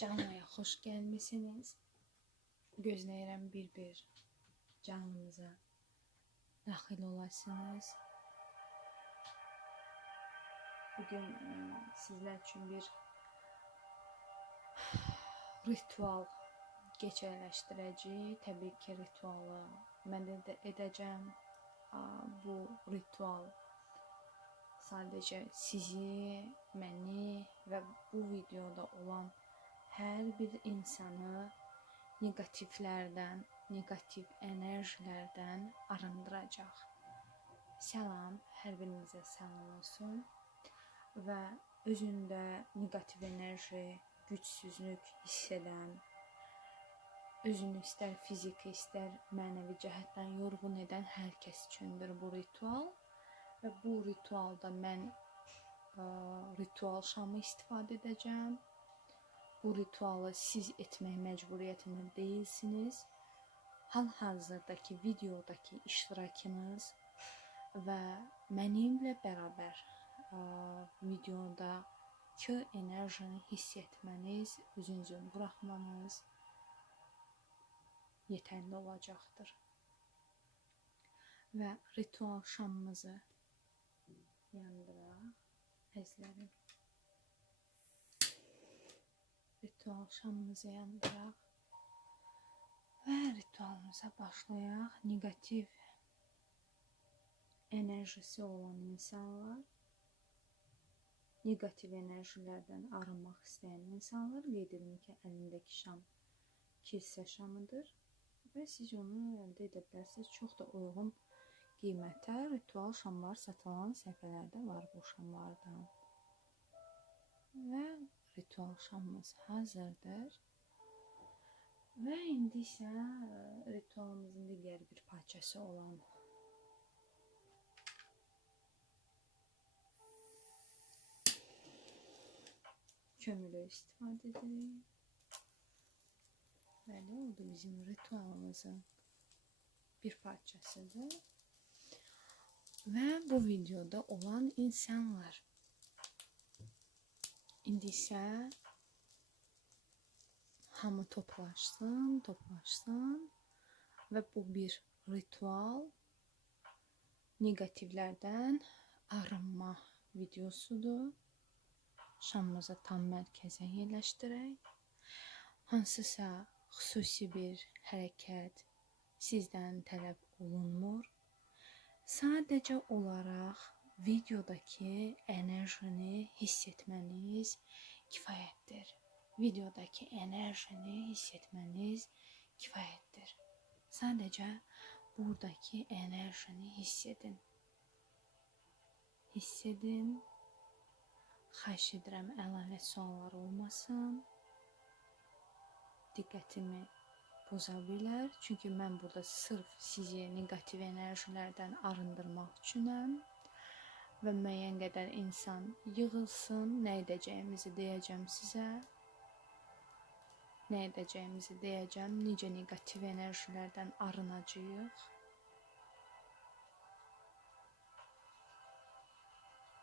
Canlıya xoş gəlmisiniz. Gözləyirəm bir-bir canlımıza daxil olasınız. Bugün e, sizlər üçün bir ritual keçərləşdirəcəyik. Təbii ki, ritualı mən də edəcəm. Bu ritual sadəcə sizi, məni və bu videoda olan hər bir insanı negativlərdən, negativ enerjilərdən arındıracaq. Salam, hər birinizə salam olsun və özündə negativ enerji, gücsüzlük hiss edən, özünü istər fiziki, istər mənəvi cəhətdən yorğun edən hər kəs üçündür bu ritual və bu ritualda mən ə, ritual şamı istifadə edəcəm. Bu ritualı siz etmək məcburiyyətində deyilsiniz. Hal-hazırdakı videodakı iştirakınız və mənimlə bərabər ə, videodakı enerjini hiss etməniz, özünüzü buraxmanız yetərli olacaqdır. Və ritual şamımızı yandıraq, əzlərim. Ritual şamımızı yandıraq və ritualımıza başlayaq. Negativ enerjisi olan insanlar, negativ enerjilərdən arınmaq istəyən insanlar qeyd edim ki, əlindəki şam kilsə şamıdır və siz onu əldə edə bilərsiniz. Çox da uyğun qiymətə ritual şamlar satılan səhifələrdə var bu şamlardan. Və ritual şamımız hazırdır. Və indi isə e, ritualımızın digər bir parçası olan kömürü istifadə edirik. Belə oldu bizim ritualımızın bir parçasıdır. Və bu videoda olan insanlar. İndi isə hamı toplaşsın, toplaşsın və bu bir ritual negativlərdən arınma videosudur. Şamımızı tam mərkəzə yerləşdirək. Hansısa xüsusi bir hərəkət sizdən tələb olunmur. Sadəcə olaraq videodakı enerjini hiss etməniz kifayətdir. Videodakı enerjini hiss etməniz kifayətdir. Sadəcə buradakı enerjini hiss edin. Hiss edin. Xahiş edirəm əlavə suallar olmasın. Diqqətimi poza bilər. Çünki mən burada sırf sizi negativ enerjilərdən arındırmaq üçünəm və müəyyən qədər insan yığılsın. Nə edəcəyimizi deyəcəm sizə. Nə edəcəyimizi deyəcəm. Necə negativ enerjilərdən arınacağıq.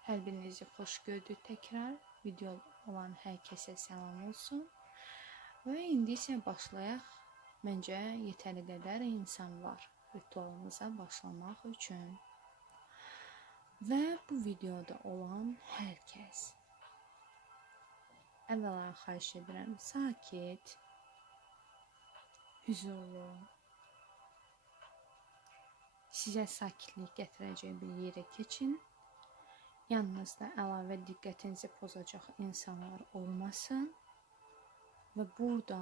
Hər birinizi xoş gördük təkrar. Video olan hər kəsə salam olsun. Və indi isə başlayaq Məncə yetəri qədər insan var ritualımıza başlamaq üçün. Və bu videoda olan hər kəs əvvəla edirəm sakit, huzurlu, sizə sakitlik gətirəcək bir yerə keçin. Yanınızda əlavə diqqətinizi pozacaq insanlar olmasın. Və burada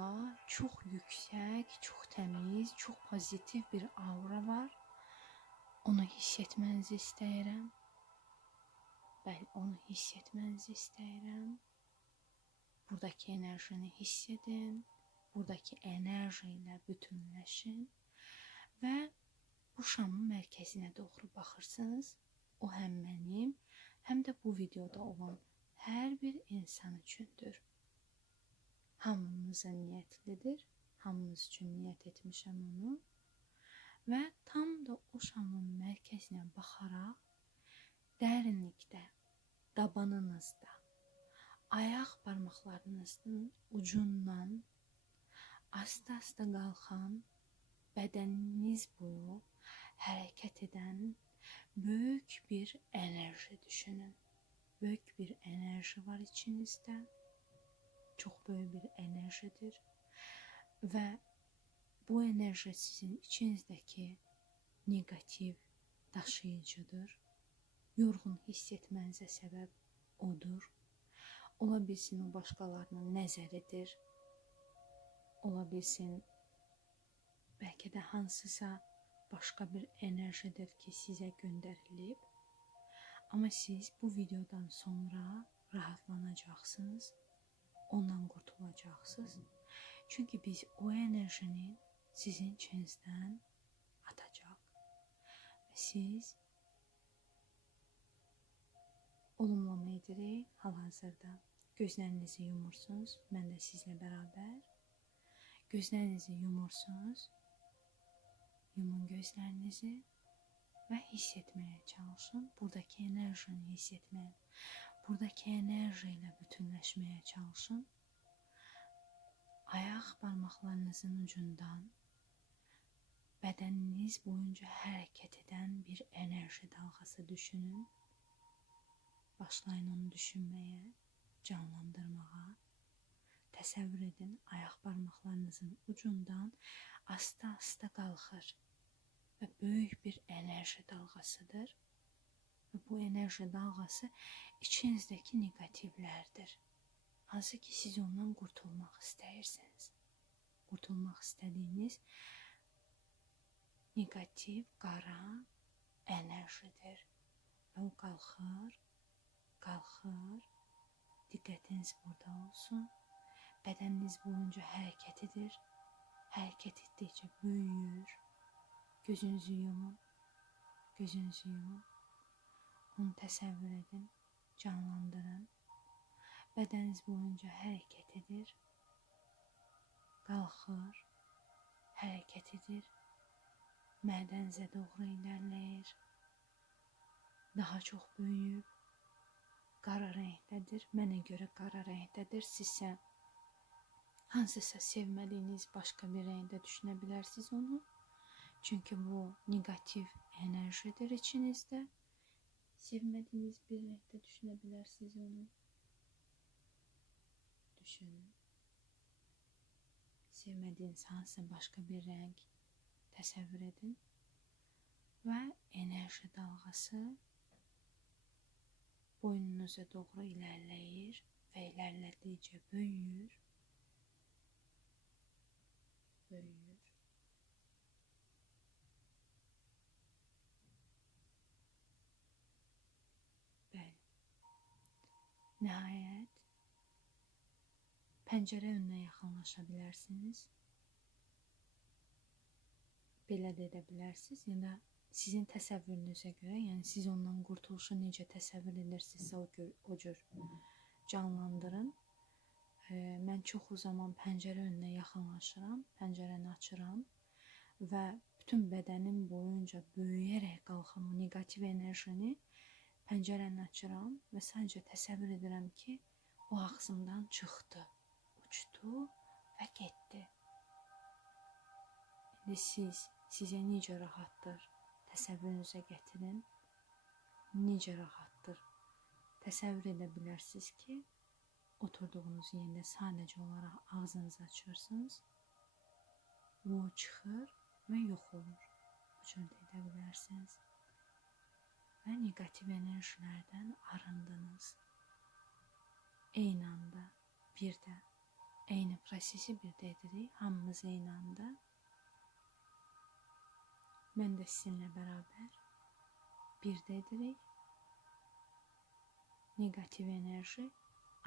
çox yüksək, çox təmiz, çox pozitiv bir aura var. Onu hiss etmənizi. Bəli, onu hiss etmənizi istəyirəm. Buradakı enerjini hiss edin. Buradakı enerji ilə bütünləşin və bu şamın mərkəzinə doğru baxırsınız. O həm mənim, həm də bu videoda olan hər bir insan üçündür hamımıza niyyətlidir. Hamımız üçün niyyət etmişəm onu. Və tam da o şamın mərkəzinə baxaraq dərinlikdə, dabanınızda, ayaq barmaqlarınızın ucundan asta-asta qalxan, bədəniniz boyu hərəkət edən böyük bir enerji düşünün. Böyük bir enerji var içinizdə. Çox böyük bir enerjidir və bu enerji sizin içinizdəki negativ daşıyıcıdır. Yorğun hiss etmənizə səbəb odur. Ola bilsin o başqalarının nəzəridir. Ola bilsin bəlkə də hansısa başqa bir enerjidir ki, sizə göndərilib. Amma siz bu videodan sonra rahatlanacaqsınız. Ondan qurtulacaqsınız. Çünki biz o enerjini sizin içinizdən atacaq. Və siz olumlama edirik hal-hazırda. Gözlərinizi yumursunuz. Mən də sizlə bərabər. Gözlərinizi yumursunuz. Yumun gözlərinizi və hiss etməyə çalışın. Buradakı enerjini hiss etməyə, buradakı enerji ilə bütünləşməyə çalışın. Ayaq barmaqlarınızın ucundan bədəniniz boyunca hərəkət edən bir enerji dalğası düşünün. Başlayın onu düşünməyə, canlandırmağa. Təsəvvür edin, ayaq barmaqlarınızın ucundan asta-asta qalxır və böyük bir enerji dalğasıdır. Və bu enerji dalğası içinizdəki neqativlərdir. Hansı ki siz ondan qurtulmaq istəyirsiniz. Qurtulmaq istədiyiniz neqativ, qara enerjidir. Və o qalxır, qalxır. Diqqətiniz burada olsun. Bədəniniz boyunca hərəkət edir. Hərəkət etdikcə böyüyür. Gözünüzü yumun. Gözünüzü yumun. Onu təsəvvür edin, canlandırın. Bədəniniz boyunca hərəkət edir. Qalxır, hərəkət edir. Mədənizə doğru irəliləyir. Daha çox böyüyüb qara rəngdədir. Mənə görə qara rəngdədir. Sizsə hansısa sevmədiyiniz başqa bir rəngdə düşünə bilərsiniz onu. Çünki bu negativ enerjidir içinizdə. Sevmədiyiniz bir rəngdə düşünə bilərsiniz onu. Düşünün. Sevmədiyiniz hansısa başqa bir rəng təsəvvür edin və enerji dalğası boynunuza doğru ilerleyir ve ilerledikçe büyür. Büyür. Bəli. Nəhayət pəncərə önünə yaxınlaşa bilərsiniz. Belə də edə bilərsiniz. Ya da sizin təsəvvürünüzə görə, yəni siz ondan qurtuluşu necə təsəvvür edirsinizsə o, o cür canlandırın. E, mən çox zaman pəncərə önünə yaxınlaşıram, pəncərəni açıram və bütün bədənim boyunca böyüyərək qalxan o neqativ enerjini pəncərəni açıram və sadəcə təsəvvür edirəm ki, o ağzımdan çıxdı, uçdu və getdi. İndi siz sizə necə rahatdır? Təsəvvürünüzə gətirin. Necə rahatdır. Təsəvvür edə bilərsiniz ki, oturduğunuz yerdə sadəcə olaraq ağzınızı açırsınız. Bu çıxır və yox olur. Bu cür də edə bilərsiniz. Və neqativ enerjilərdən arındınız. Eyni anda bir də eyni prosesi bir də edirik. Hamımız eyni anda Mən də sizinlə bərabər birdə edirik. Negativ enerji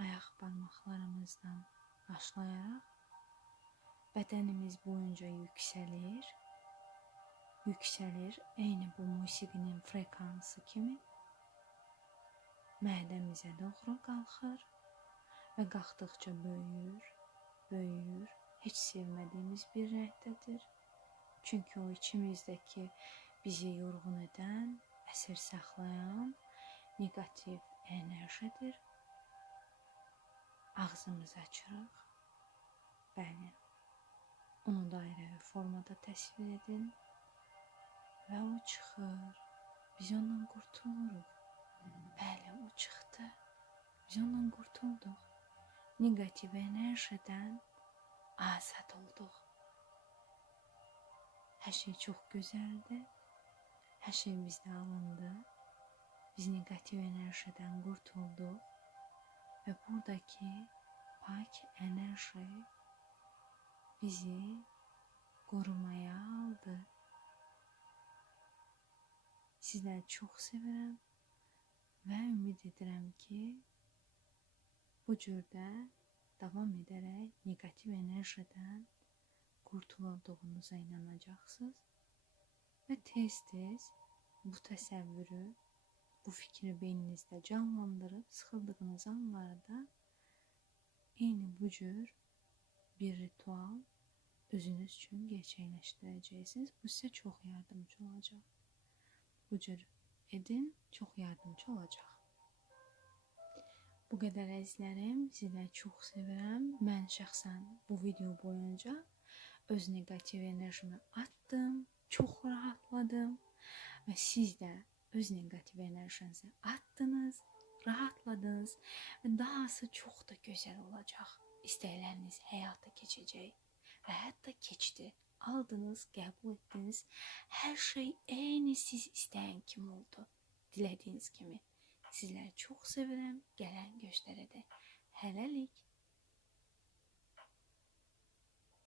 ayaq barmaqlarımızdan başlayaraq bədənimiz boyunca yüksəlir. Yüksəlir, eyni bu musiqinin frekansı kimi mədəmizə doğru qalxır və qalxdıqca böyüyür, böyüyür. Heç sevmədiyimiz bir rəhdədir Çünki o içimizdəki bizi yorğun edən, əsir saxlayan neqativ enerjidir. ağzımızı açırıq. Bəli. Onu dairəvi formada təsvir edin və o çıxır. Biz ondan qurtuluruq. Bəli, o çıxdı. Biz ondan qurtulduq. Negativ enerjiden azad olduq. Hər şey çox gözəldir. Hər şey bizdə alındı. Biz negativ enerjiden qurtulduq və buradakı pak enerji bizi qorumaya aldı. Sizləri çox sevirəm və ümid edirəm ki, bu cürdə davam edərək negativ enerjiden qurtulduğunuza inanacaqsınız və tez-tez bu təsəvvürü, bu fikri beyninizdə canlandırıb sıxıldığınız anlarda eyni bu cür bir ritual özünüz üçün gerçəkləşdirəcəksiniz. Bu sizə çox yardımcı olacaq. Bu cür edin, çox yardımcı olacaq. Bu qədər əzizlərim, sizləri çox sevirəm. Mən şəxsən bu video boyunca öz negativ enerjimi attım, çox rahatladım və siz də öz negativ enerjinizi attınız, rahatladınız və dahası çox da gözəl olacaq. İstəkləriniz həyata keçəcək və hətta keçdi. Aldınız, qəbul etdiniz. Hər şey eyni siz istəyən kimi oldu. Dilədiyiniz kimi. Sizləri çox sevirəm. Gələn göstərədə. Hələlik.